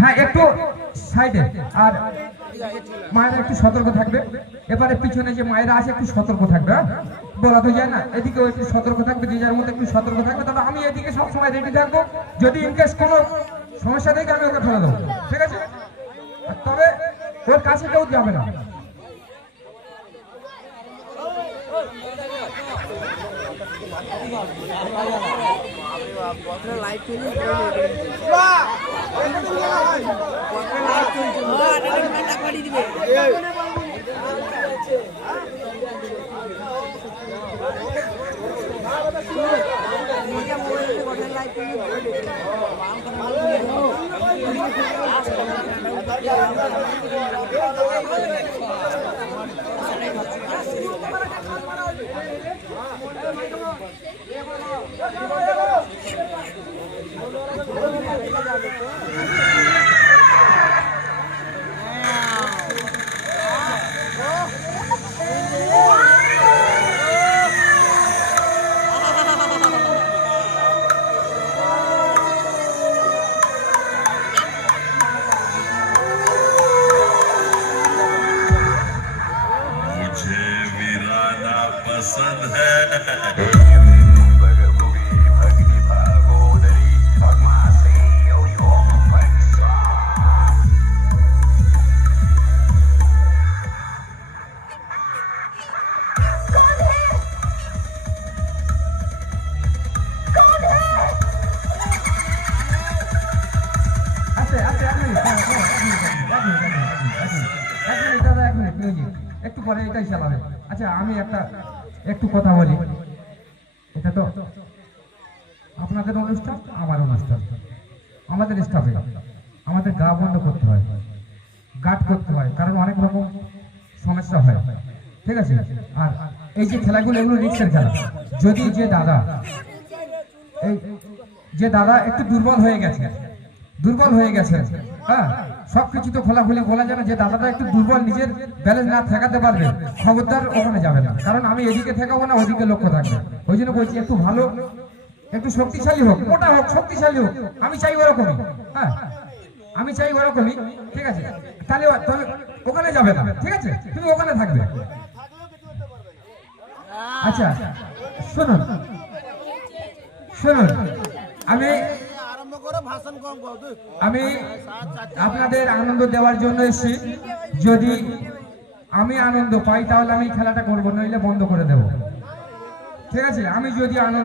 হ্যাঁ একটু সাইডে আর মায়েরা একটু সতর্ক থাকবে। এবারে পিছনে যে মায়েরা আছে একটু সতর্ক থাকবে, বলা তো যায় না, এদিকেও একটু সতর্ক থাকবে, যে যার মধ্যে একটু সতর্ক থাকবে। তবে আমি এদিকে সবসময় রেডি থাকবো, যদি ইনকেস কোনো সমস্যা দেখে আমি ওকে ফেলে দেবো, ঠিক আছে? তবে ওর কাছে কেউ যাবে না। पसंद है একটু পরে এটাই চালাবে। আচ্ছা আমি একটু কথা বলি, এটা তো আপনাদের অনুষ্ঠান, আমার অনুষ্ঠান, আমাদের স্টাফে আমাদের গা বন্ধ করতে হয়, গার্ড করতে হয়, কারণ অনেক রকম সমস্যা হয়, ঠিক আছে? আর এই যে খেলাগুলো এগুলো রিক্সের খেলা। যদি যে দাদা একটু দুর্বল হয়ে গেছে, হ্যাঁ, সবকিছু তো খোলাখুলি বলা যায় না, যে দাদাটা একটু দুর্বল, নিজের ব্যালেন্স না ঠেকাতে পারবে, খবরদার ওখানে যাবে না, কারণ আমি এদিকে ঠেকাবো না, ওদিকে লক্ষ্য থাকবে। ওই জন্য বলছি একটু ভালো, একটু শক্তিশালী হোক, মোটা হোক, শক্তিশালী হোক, আমি চাই ওরকমই, হ্যাঁ আমি চাই ওরকমই, ঠিক আছে? তাহলে ওখানে যাবে না, ঠিক আছে? তুমি ওখানে থাকবে। আচ্ছা শুনুন, আমি আপনাদের আনন্দ দেওয়ার জন্য এসেছি। যদি আমি আনন্দ পাই তাহলে আমি খেলাটা করবো, নইলে বন্ধ করে দেবো, ঠিক আছে? আমি যদি আনন্দ